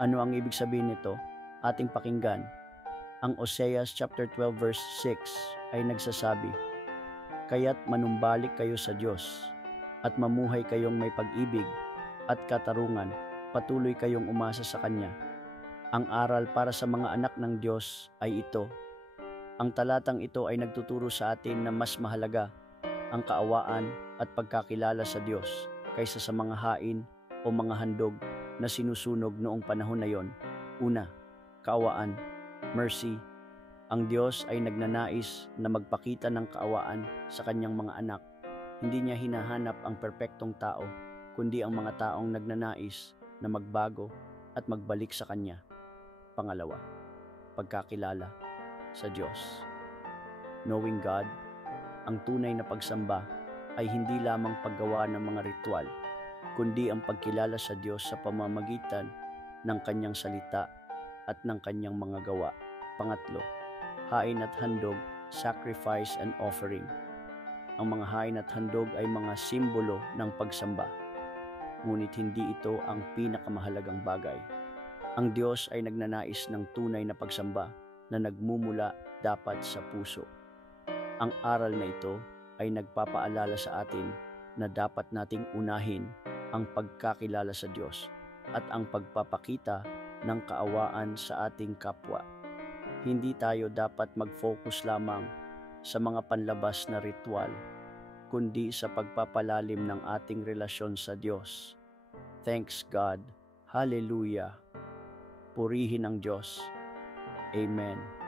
Ano ang ibig sabihin nito? Ating pakinggan. Ang Oseas chapter 12 verse 6 ay nagsasabi, "Kaya't manumbalik kayo sa Diyos at mamuhay kayong may pag-ibig at katarungan, patuloy kayong umasa sa Kanya." Ang aral para sa mga anak ng Diyos ay ito. Ang talatang ito ay nagtuturo sa atin na mas mahalaga ang kaawaan at pagkakilala sa Diyos kaysa sa mga hain o mga handog na sinusunog noong panahon na yon. Una, kaawaan, mercy. Ang Diyos ay nagnanais na magpakita ng kaawaan sa kanyang mga anak. Hindi niya hinahanap ang perpektong tao, kundi ang mga taong nagnanais na magbago at magbalik sa Kanya. Pangalawa, pagkakilala sa Diyos. Knowing God, ang tunay na pagsamba ay hindi lamang paggawa ng mga ritual, kundi ang pagkilala sa Diyos sa pamamagitan ng Kanyang salita at ng Kanyang mga gawa. Pangatlo, hain at handog, sacrifice and offering. Ang mga hain at handog ay mga simbolo ng pagsamba, ngunit hindi ito ang pinakamahalagang bagay. Ang Diyos ay nagnanais ng tunay na pagsamba na nagmumula dapat sa puso. Ang aral na ito ay nagpapaalala sa atin na dapat nating unahin ang pagkakilala sa Diyos at ang pagpapakita ng kaawaan sa ating kapwa. Hindi tayo dapat mag-focus lamang sa mga panlabas na ritual, kundi sa pagpapalalim ng ating relasyon sa Diyos. Thanks God. Hallelujah. Purihin ang Diyos. Amen.